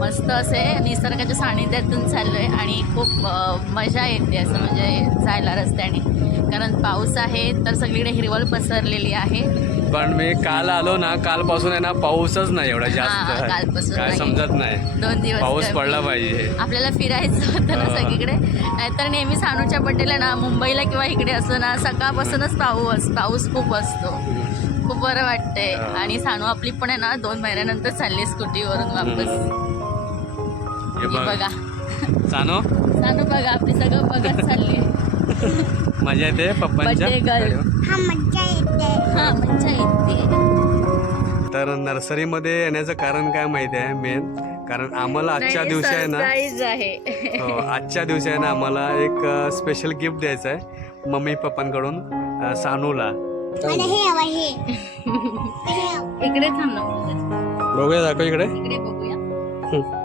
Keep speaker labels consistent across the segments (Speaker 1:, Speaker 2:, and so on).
Speaker 1: मस्त असे निसर्गाच्या सानिध्यातून चाललोय आणि खूप मजा येते असं म्हणजे जायला रस्त्याने. कारण पाऊस आहे तर सगळीकडे हिरवळ पसरलेली आहे.
Speaker 2: पण मी काल आलो ना कालपासून आहे ना पाऊसच नाही एवढा
Speaker 1: हा,
Speaker 2: जास्त.
Speaker 1: कालपासून
Speaker 2: काय. समजत नाही.
Speaker 1: दोन दिवस
Speaker 2: पाऊस. पडला पाहिजे.
Speaker 1: आपल्याला फिरायचं होतं ना. सगळीकडे. नाहीतर नेहमी सानूच्या बड्डेला ना मुंबईला किंवा इकडे असलो ना सकाळपासूनच पाऊस पाऊस खूप असतो. खूप बरं वाटतंय. आणि सानू आपली पण आहे ना दोन महिन्यानंतर चालली स्कूटीवरून वापस.
Speaker 2: हे बघ. सानो?
Speaker 1: सानू बघा आपली सगळं बघत चालली
Speaker 2: मजा येते पप्पांच्या.
Speaker 3: हा मज्जा येते.
Speaker 1: हा मज्जा येते.
Speaker 2: तर नर्सरीमध्ये येण्याचं कारण काय माहिती आहे मेन कारण आम्हाला आजच्या दिवशी आहे ना
Speaker 1: सरप्राईज आहे.
Speaker 2: हो, आजच्या दिवशी आहे ना आम्हाला एक स्पेशल गिफ्ट द्यायचं आहे मम्मी पप्पांकडून सानूला.
Speaker 3: हे हे. हे.
Speaker 1: इकडे थांब ना.
Speaker 2: बघूया दाखव इकडे.
Speaker 1: इकडे बघूया.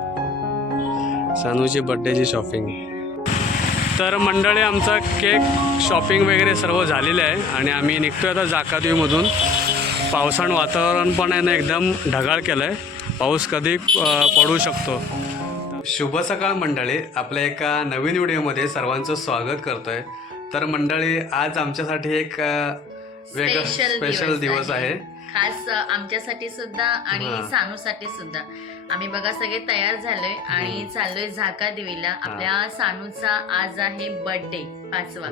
Speaker 2: सानूची बड्डेची शॉपिंग तर मंडळी आमचा केक शॉपिंग वगैरे सर्व झालेलं आहे आणि आम्ही निघतोय आता जाकादेवीमधून. पावसानं वातावरण पण आहे ना एकदम ढगाळ केलं आहे पाऊस कधी पडू शकतो. शुभ सकाळ मंडळी. आपल्या एका नवीन व्हिडिओमध्ये सर्वांचं स्वागत करतो आहे तर मंडळी आज आमच्यासाठी एक वेगळा स्पेशल दिवस आहे.
Speaker 1: खास आमच्यासाठी सुद्धा आणि. सानूसाठी सुद्धा. आम्ही बघा सगळे तयार झालोय आणि चाललोय झाका देवीला. आपल्या सानूचा आज आहे बर्थडे पाचवा.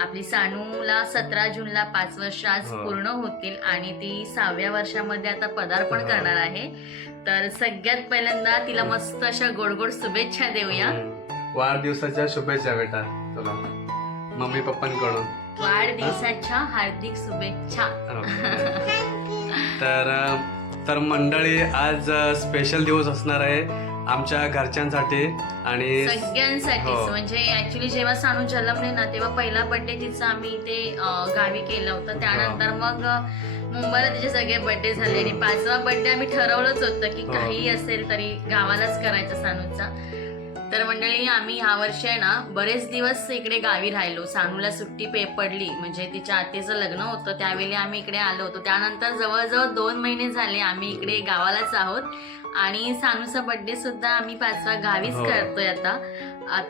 Speaker 1: आपली सानूला सतरा जूनला पाच वर्ष आज. पूर्ण होतील आणि ती सहाव्या वर्षामध्ये आता पदार्पण. करणार आहे. तर सगळ्यात पहिल्यांदा तिला मस्त अशा गोड गोड शुभेच्छा देऊया.
Speaker 2: वाढदिवसाच्या शुभेच्छा बेटा तुला. मम्मी पप्पांकडून.
Speaker 1: वाढदिवसाच्या हार्दिक शुभेच्छा.
Speaker 2: तर तर मंडळी आज स्पेशल दिवस असणार आहे आमच्या घरच्यांसाठी आणि
Speaker 1: सगळ्यांसाठीच.
Speaker 2: हो.
Speaker 1: म्हणजे ऍक्च्युली जेव्हा सानू जन्मले ना तेव्हा पहिला बर्थडे तिचा आम्ही इथे गावी केला होता. त्यानंतर मग मुंबईला तिचे सगळे बर्थडे झाले आणि पाचवा बर्थडे आम्ही ठरवलंच होतं की
Speaker 2: हो.
Speaker 1: काही असेल तरी गावालाच करायचा सानूचा. तर मंडळी आम्ही ह्या वर्षी आहे ना बरेच दिवस इकडे गावी राहिलो. सानूला सुट्टी पे पडली. म्हणजे तिच्या आतेचं लग्न होतं त्यावेळी आम्ही इकडे आलो होतो. त्यानंतर जवळजवळ दोन महिने झाले आम्ही इकडे गावालाच आहोत. आणि सानूचा बर्थडे सुद्धा आम्ही पाचवा गावीच
Speaker 2: हो.
Speaker 1: करतोय आता.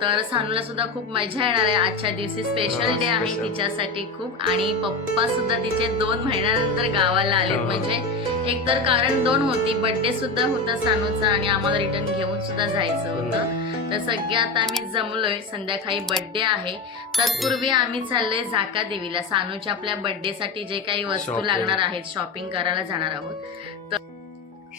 Speaker 1: तर सानूला सुद्धा खूप मजा येणार आहे. आजच्या दिवशी स्पेशल
Speaker 2: हो,
Speaker 1: डे आहे. तिच्यासाठी खूप. आणि पप्पा सुद्धा तिचे दोन महिन्यानंतर गावाला आलेत.
Speaker 2: हो.
Speaker 1: म्हणजे एकतर कारण दोन होती. बर्थडे सुद्धा होता सानूचा आणि आम्हाला रिटर्न घेऊन सुद्धा जायचं होतं. तर सगळे आता आम्ही जमलोय. संध्याकाळी बर्थडे आहे. तत्पूर्वी आम्ही चाललोय झाका देवीला. सानूच्या आपल्या birthday साठी जे काही वस्तू
Speaker 2: Shopping.
Speaker 1: लागणार आहेत शॉपिंग करायला जाणार आहोत.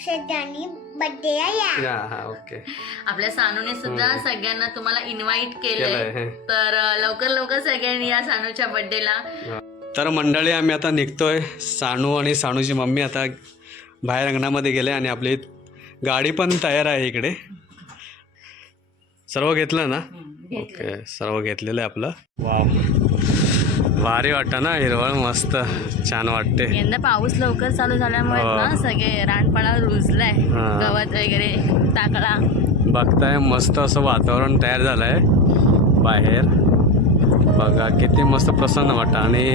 Speaker 3: सगळ्यांनी बर्थडे या
Speaker 2: या हा ओके
Speaker 1: आपल्या सानूने सुद्धा
Speaker 2: हम्म.
Speaker 1: सगळ्यांना तुम्हाला इन्व्हाइट केलंय.
Speaker 2: केलंय.
Speaker 1: तर अं, लवकर लवकर सगळ्यांनी या सानूच्या बर्थडेला
Speaker 2: तर मंडळी आम्ही आता निघतोय. सानू आणि सानूची मम्मी आता बाहेर अंगणामध्ये गेले आणि आपली गाडी पण तयार आहे इकडे. सर्व घेतलं ना? ओके सर्व घेतलेलं आहे आपलं. वाव. भारी वाटतं ना हिरवळ मस्त छान वाटते.
Speaker 1: यंदा पाऊस लवकर चालू झाल्यामुळे
Speaker 2: हो.
Speaker 1: ना सगळे रानपाळा रुजलाय. गवत वगैरे टाकला
Speaker 2: बघताय मस्त असं वातावरण तयार झालं आहे बाहेर. बघा किती मस्त प्रसन्न वाटतं. आणि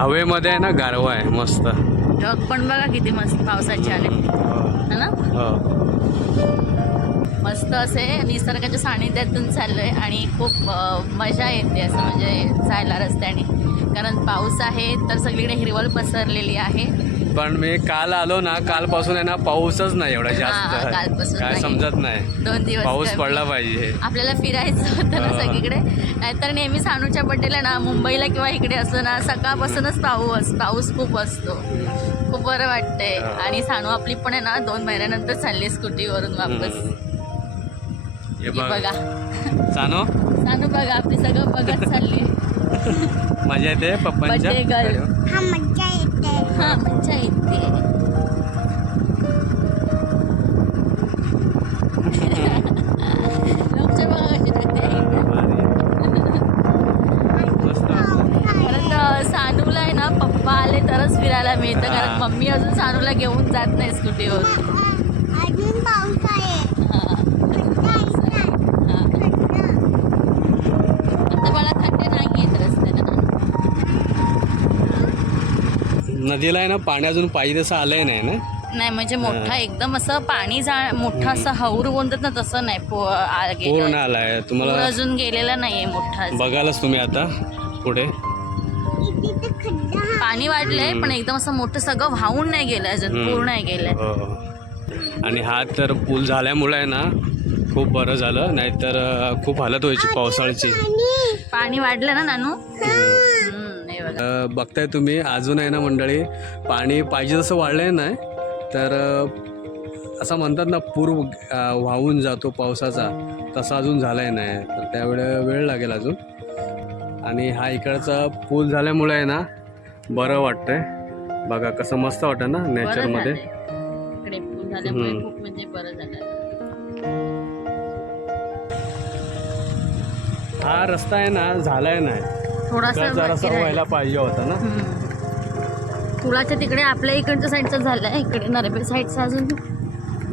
Speaker 2: हवेमध्ये आहे ना गारवा आहे मस्त.
Speaker 1: ढग पण बघा किती मस्त पावसाचे आले. है ना?
Speaker 2: हो.
Speaker 1: मस्त असे निसर्गाच्या सानिध्यातून चाललोय आणि खूप मजा येते असं म्हणजे जायला रस्त्याने कारण पाऊस आहे तर सगळीकडे हिरवळ पसरलेली आहे
Speaker 2: पण मी काल आलो ना कालपासून आहे ना पाऊसच नाही एवढा जास्त काय. समजत नाही
Speaker 1: दोन दिवस
Speaker 2: पाऊस. पडला पाहिजे
Speaker 1: आपल्याला फिरायचं होतं ना. सगळीकडे नाहीतर नेहमी सानूच्या बड्डेला ना मुंबईला किंवा इकडे असलो ना सकाळपासूनच पाऊस पाऊस खूप असतो खूप बरं वाटतंय. आणि सानू आपली पण आहे ना दोन महिन्यानंतर चालली स्कूटीवरून वापस.
Speaker 2: हे बघ. सानो?
Speaker 1: सानू बघा आपली सगळं बघत चालली.
Speaker 2: मजा येते पप्पांच्या.
Speaker 3: हा मज्जा येते.
Speaker 1: हा मज्जा येते. फिरायला मिळतं. कारण. मम्मी अजून सानूला घेऊन जात नाही स्कूटीवर.
Speaker 3: अजून पाऊस आहे.
Speaker 2: नदीला आहे ना पाणी अजून पाहिजे तसं आलंय नाही ना?
Speaker 1: नाही म्हणजे मोठा एकदम असं पाणी जा मोठा असं हौर बोलतात ना तसं नाही. पो आ-
Speaker 2: पूर्ण. आलाय.
Speaker 1: पूर
Speaker 2: तुम्हाला
Speaker 1: अजून गेलेला नाहीये मोठा.
Speaker 2: बघालच तुम्ही आता पुढे.
Speaker 3: इथे तर खड्डा हा.
Speaker 1: पाणी वाढलंय पण एकदम असं मोठं सगळं वाहून नाही गेलं अजून. पूर्ण नाही गेलंय
Speaker 2: हो. आणि हा तर पूल झाल्यामुळे आहे ना खूप बरं झालं. नाहीतर अं, खूप हालत व्हायची पावसाळ्याची.
Speaker 1: पाणी वाढलं ना नानू? हे
Speaker 2: बघताय तुम्ही अजून आहे ना मंडळी पाणी पाहिजे तसं वाढलंय नाही तर असं म्हणतात ना पूर वाहून जातो पावसाचा तसा अजून झालाय नाही तर त्यावेळे वेळ लागेल अजून. आणि हा इकडचा पूल झाल्यामुळे आहे ना बरं वाटतंय. बघा कसं मस्त वाटतं ना नेचरमध्ये
Speaker 1: म्हणजे झालं
Speaker 2: हा रस्ता आहे ना झालाय नाही.
Speaker 1: थोडासा
Speaker 2: जरासा
Speaker 1: बाकी राहिला.
Speaker 2: व्हायला पाहिजे होता ना
Speaker 1: हम्म. पुलाच्या तिकडे आपल्या इकडच्या साईडचा झालाय इकडे नरबे साईडचा अजून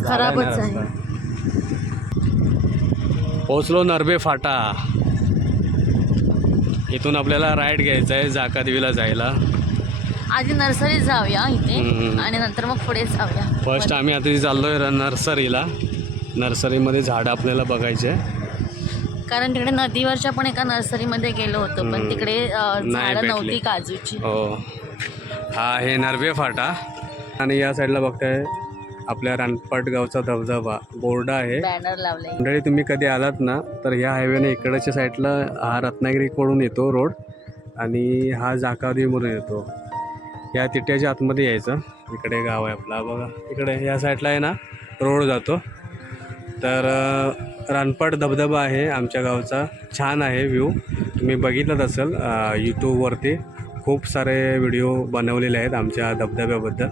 Speaker 1: खराबच आहे
Speaker 2: रस्ता. पोचलो नरबे फाटा इथून आपल्याला राईड घ्यायचा आहे जाकादेवीला जायला
Speaker 1: आधी नर्सरीत जाऊया इथे
Speaker 2: हम्म.
Speaker 1: आणि नंतर मग पुढे जाऊया
Speaker 2: फर्स्ट आम्ही आता चाललोय र- नर्सरीला नर्सरीमध्ये झाडं आपल्याला बघायचे
Speaker 1: कारण तिकडे नदीवरच्या पण एका नर्सरीमध्ये गेलो होतो पण. तिकडे अ,
Speaker 2: नाही
Speaker 1: झाडं
Speaker 2: भेटली.
Speaker 1: नव्हती काजूची.
Speaker 2: हो. हा आहे नरबे फाटा. आणि या साईडला बघताय आपल्या रानपाट गावचा धबधबा बोर्ड आहे.
Speaker 1: बॅनर
Speaker 2: मंडळी तुम्ही कधी आलात ना तर ह्या हायवेने इकडच्या साईडला हा रत्नागिरीकडून येतो रोड आणि हा जाकावदीमधून येतो. या तिट्याच्या आतमध्ये यायचं. इकडे गाव आहे आपला. बघा इकडे या साईडला आहे ना रोड जातो. तर अ, रानपाट धबधबा आहे आमच्या गावचा. छान आहे व्ह्यू. तुम्ही बघितलंच असेल यूट्यूबवरती खूप सारे व्हिडिओ बनवलेले आहेत आमच्या धबधब्याबद्दल.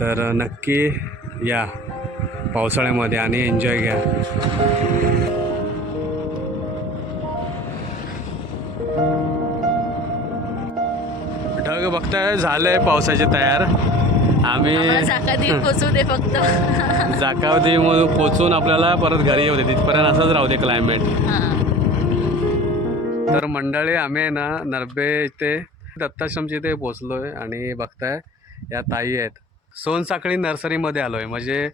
Speaker 2: तर नक्की या पावसाळ्यामध्ये आणि एन्जॉय घ्या. ढग बघताय झालंय पावसाचे तयार. आम्ही
Speaker 1: दे फक्त.
Speaker 2: जाकावती मधून पोचून आपल्याला परत घरी येऊ दे. तिथपर्यंत असंच राहू दे क्लायमेट. तर मंडळी आम्ही ना नरबे इथे दत्ताश्रमच्या इथे पोचलो आहे आणि बघताय या ताई आहेत. सोनसाखळी नर्सरीमध्ये आलो आहे म्हणजे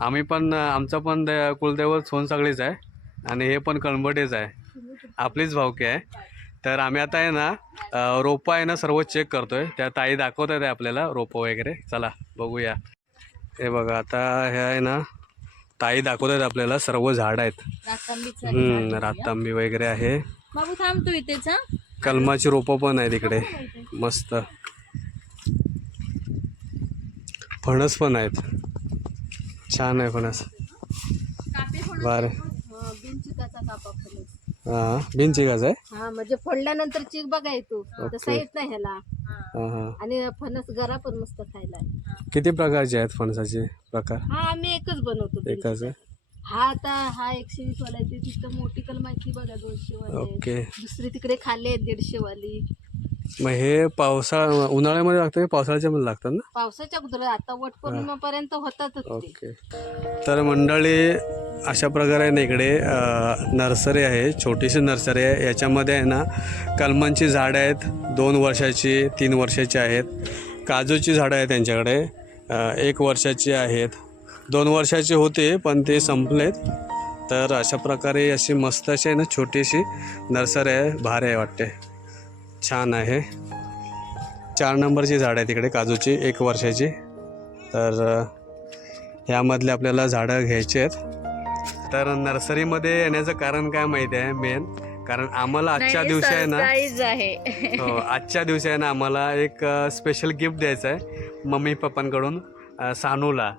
Speaker 2: आम्ही पण आमचं पण द- कुलदैवत सोनसाखळीच आहे आणि हे पण कळंबटेच आहे. आपलीच भावकी आहे. तर आम्ही आता आहे ना रोपं आहे ना सर्व चेक करतोय. त्या ताई दाखवत आहेत आपल्याला रोपं वगैरे. चला बघूया. हे बघा आता हे आहे ना ताई दाखवत आहेत आपल्याला सर्व झाड आहेत.
Speaker 1: आहे.
Speaker 2: रातांबी वगैरे आहे. कलमाची रोपं पण आहे तिकडे मस्त. फणस पण आहेत. छान आहे फणस. बारे हां बिनचिकाच आहे
Speaker 4: हा म्हणजे फोडल्यानंतर चिक बघा येतो तसा येत नाही ह्याला.
Speaker 2: हां हां.
Speaker 4: आणि फणस गरा पण मस्त खायला आहे.
Speaker 2: किती प्रकारचे आहेत फणसाचे प्रकार?
Speaker 4: हा आम्ही एकच बनवतो.
Speaker 2: एकच आहे?
Speaker 4: हा आता हा एकशे वीस वाला आहे. ती तिथं मोठी कलमाची बघा दोनशे वाली आहे.
Speaker 2: ओके.
Speaker 4: दुसरी तिकडे खाली आहे दीडशे वाली
Speaker 2: मग हे पावसाळा उन्हाळ्यामध्ये लागतं की पावसाळ्याच्या मध्ये लागतात ना?
Speaker 4: पावसाच्या अगोदर आता वट पौर्णिमापर्यंत होतातच ते.
Speaker 2: ओके. तर मंडळी अशा प्रकारे आहे ना इकडे अ, नर्सरी आहे छोटीशी नर्सरी आहे. याच्यामध्ये आहे ना कलमांची झाडं आहेत दोन वर्षाची तीन वर्षाची आहेत. काजूची झाडं आहेत त्यांच्याकडे अ, एक वर्षाची आहेत. दोन वर्षाची होते पण ते संपलेत. तर अशा प्रकारे अशी मस्त अशी आहे ना छोटीशी नर्सरी आहे. भारी आहे वाटते. छान आहे. चार नंबरची झाड आहे तिकडे काजूची एक वर्षाची. तर ह्यामधले आपल्याला झाडं घ्यायची आहेत. तर नर्सरीमध्ये येण्याचं कारण काय माहिती आहे मेन? कारण आम्हाला आजच्या दिवशी आहे ना हो आजच्या दिवशी आहे ना आम्हाला एक स्पेशल गिफ्ट द्यायचं आहे मम्मी पप्पांकडून सानूला.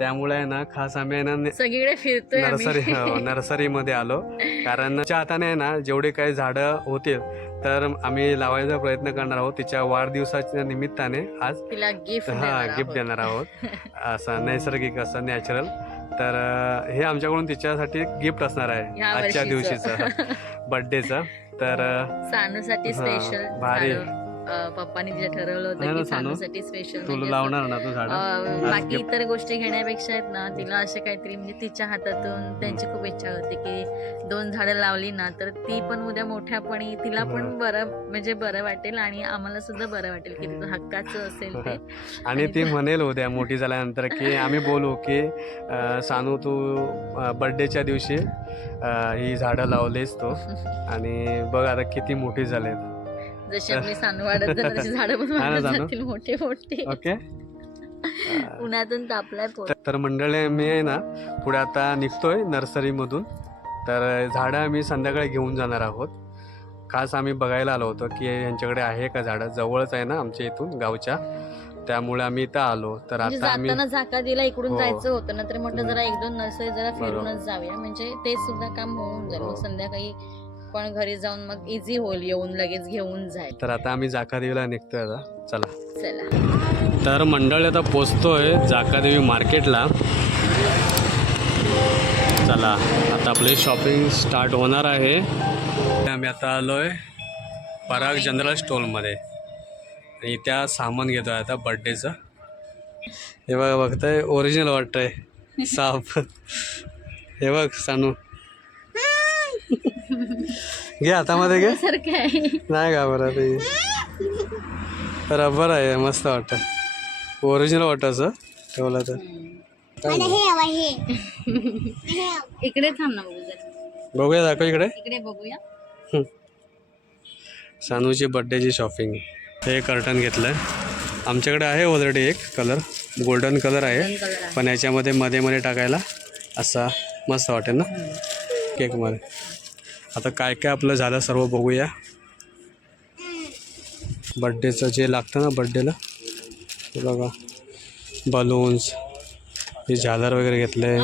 Speaker 2: त्यामुळे आहे ना खास आम्ही आहे ना
Speaker 1: सगळीकडे फिरतोय
Speaker 2: नर्सरी. हो, नर्सरीमध्ये आलो. कारण हाताने आहे ना जेवढे काही झाडं होतील तर आम्ही लावायचा प्रयत्न करणार आहोत. तिच्या वाढदिवसाच्या निमित्ताने आज
Speaker 1: तिला गिफ्ट
Speaker 2: हा गिफ्ट देणार आहोत. असं नैसर्गिक असं नॅचरल तर हे आमच्याकडून तिच्यासाठी गिफ्ट असणार आहे आजच्या. दिवशीचं. बर्थडेचं तर
Speaker 1: सानूसाठी स्पेशल
Speaker 2: भारी.
Speaker 1: पप्पानी तिला ठरवलं होतं की
Speaker 2: सानू?
Speaker 1: सानूसाठी स्पेशल
Speaker 2: तुला लावणार ना तू
Speaker 1: बाकी इतर गोष्टी घेण्यापेक्षा आहेत ना तिला असे काहीतरी म्हणजे तिच्या हातातून त्यांची खूप इच्छा होती की दोन झाडं लावली ना तर ती पण उद्या मोठ्यापणी तिला पण बरं. म्हणजे बरं वाटेल आणि आम्हाला सुद्धा बरं वाटेल की तिचं हक्काचं असेल ते.
Speaker 2: आणि ती म्हणेल उद्या मोठी झाल्यानंतर की आम्ही बोलू की सानू तू बर्थडेच्या दिवशी ही झाडं लावलीस तो. आणि बघ आता किती मोठी झालेत
Speaker 1: जशी आपली सानू वाढत जाणार तशी झाडं पण वाढत? जातील मोठे मोठे.
Speaker 2: ओके.
Speaker 1: उन्हातून तापलाय
Speaker 2: तर- मंडळी मी आहे ना पुढे आता निघतोय नर्सरीमधून. तर झाडं आम्ही संध्याकाळी घेऊन जाणार आहोत. खास आम्ही बघायला आलो होतो की यांच्याकडे आहे का झाडं? जवळच आहे ना आमच्या इथून गावच्या. त्यामुळे आम्ही इथं आलो. तर
Speaker 1: म्हणजे
Speaker 2: आता आम्ही
Speaker 1: झाका दिला इकडून
Speaker 2: हो.
Speaker 1: जायचं होतं ना तर म्हटलं जरा एक दोन नर्सरी जरा. फिरूनच जाऊया. म्हणजे ते सुद्धा काम होऊन जाईल.
Speaker 2: हो.
Speaker 1: संध्याकाळी पण घरी जाऊन मग इझी होईल येऊन लगेच घेऊन जाईल.
Speaker 2: तर आता आम्ही जाकादेवीला निघतोय आता. चला.
Speaker 1: चला.
Speaker 2: तर मंडळी आता पोचतोय जाकादेवी मार्केटला. चला आता आपली शॉपिंग स्टार्ट होणार आहे. आम्ही आता आलोय पराग जनरल स्टोलमध्ये आणि त्या सामान घेतोय आता बड्डेचं हे बघा बघताय ओरिजिनल वाटतंय. साप. हे बघ सानू. घे हातामध्ये घे. नाही घाबरत ते रबर आहे मस्त वाटतं. ओरिजिनल वाटतं असं ठेवलं तर.
Speaker 3: मला हे हवं हे. हे हवं.
Speaker 1: इकडे थांब ना.
Speaker 2: बघूया दाखव इकडे.
Speaker 1: इकडे बघूया.
Speaker 2: सानूची बड्डेची शॉपिंग हे कर्टन घेतलं आहे आमच्याकडे आहे ऑलरेडी एक कलर गोल्डन कलर आहे. पण याच्यामध्ये मध्ये मध्ये टाकायला असा मस्त वाटेल ना? केकमध्ये आता काय काय आपलं झालं सर्व बघूया. बड्डेचं जे लागतं ना बड्डेला ते बघा. बलून्स हे झालर वगैरे घेतले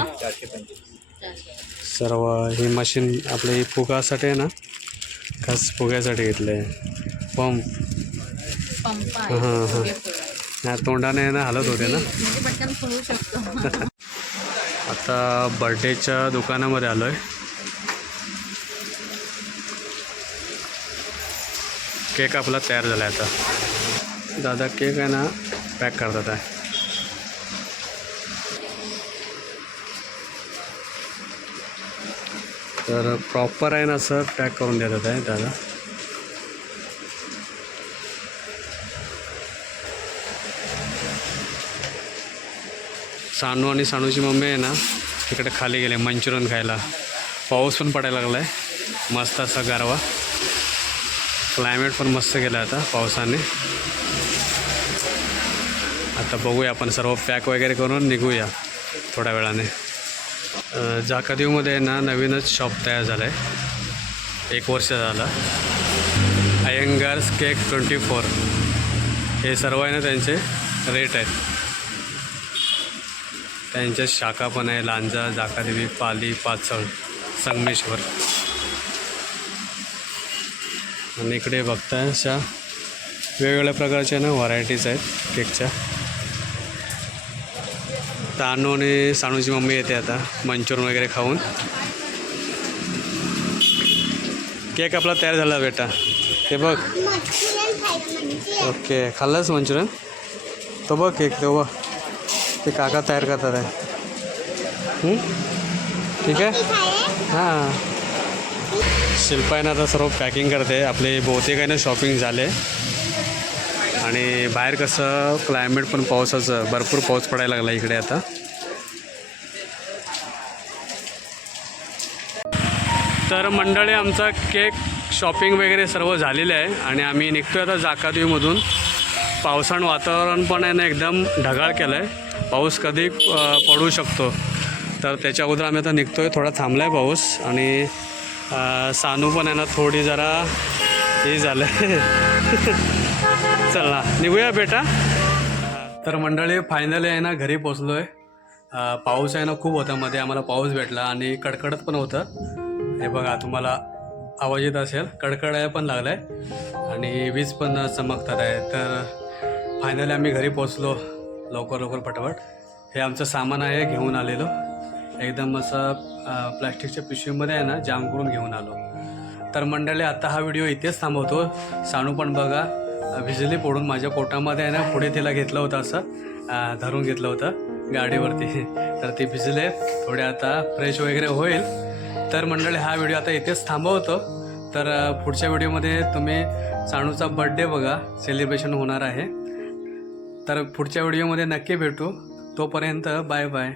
Speaker 2: सर्व ही मशीन आपली फुगासाठी आहे ना खास फुग्यासाठी घेतले पंप
Speaker 1: पंप
Speaker 2: हां हां. नाही तोंडाने ना हलत होते ना.
Speaker 1: म्हणजे
Speaker 2: आता बर्थडेच्या दुकानामध्ये आलो आहे केक आपला तयार झाला आहे आता. दादा केक आहे ना पॅक करतात आहे. तर प्रॉपर आहे ना सर पॅक करून देतात आहे दादा. सानू आणि सानूची मम्मी आहे ना तिकडे खाली गेले मंचुरियन खायला. पाऊस पण पडायला लागला आहे मस्त असा गारवा. क्लायमेट पण मस्त गेलं आता पावसाने. आता बघूया आपण सर्व पॅक वगैरे करून निघूया थोड्या वेळाने. अं, जाकादेवमध्ये ना नवीनच शॉप तयार झालं आहे एक वर्ष झालं. Iyengar's cake twenty four. हे सर्व आहे ना त्यांचे रेट आहेत. त्यांच्या शाखा पण आहे लांजा जाकादेवी पाली पाचळ संगमेश्वर. आणि इकडे बघताय अशा वेगवेगळ्या प्रकारच्या ना व्हरायटीज आहेत केकच्या तानू आणि सानूची मम्मी येते आता मंचुरियन वगैरे खाऊन. केक आपला तयार झाला बेटा. ते बघ. ओके खाल्लंच मंचुरियन? तो बघ केक तो बघ. ते काका तयार करतात आहे. हं? ठीक आहे?
Speaker 3: शिल्पा आहे
Speaker 2: आता सर्व पॅकिंग करते. आपले बहुतेक आहे ना शॉपिंग झाले. आणि बाहेर कसं क्लायमेट पण पावसाचं भरपूर पाऊस पडायला लागला इकडे आता. तर मंडळी आमचा केक शॉपिंग वगैरे सर्व झालेलं आहे. आणि आम्ही निघतोय आता जाकादेवीमधून. पावसानं वातावरण पण आहे ना एकदम ढगाळ केलं आहे पाऊस कधी पडू शकतो. तर त्याच्या अगोदर आम्ही आता निघतोय. थोडा थांबला आहे पाऊस. आणि सानू पण आहे ना थोडी जरा हे झालं. चला निघूया बेटा. तर मंडळी फायनली आहे ना घरी पोचलो आहे पाऊस आहे ना खूप होता मध्ये. आम्हाला पाऊस भेटला आणि कडकडत पण होतं. हे बघा तुम्हाला आवाज येत असेल. कडकडाय पण लागला आहे आणि वीज पण चमकतात आहे. तर फायनली आम्ही घरी पोचलो लवकर लवकर पटापट हे आमचं सामान आहे घेऊन आलेलो. एकदम असं प्लॅस्टिकच्या पिशवीमध्ये आहे ना जाम करून घेऊन आलो. तर मंडळी आता हा व्हिडिओ इथेच थांबवतो. सानू पण बघा भिजली पडून माझ्या पोटामध्ये आहे ना पुढे तिला घेतलं होतं असं धरून घेतलं होतं गाडीवरती. तर ती भिजले थोडे आता फ्रेश वगैरे होईल. तर मंडळी हा व्हिडिओ आता इथेच थांबवतो. तर पुढच्या व्हिडिओमध्ये तुम्ही साणूचा बड्डे बघा सेलिब्रेशन होणार आहे. तर पुढच्या व्हिडिओमध्ये नक्की भेटू. तोपर्यंत बाय बाय.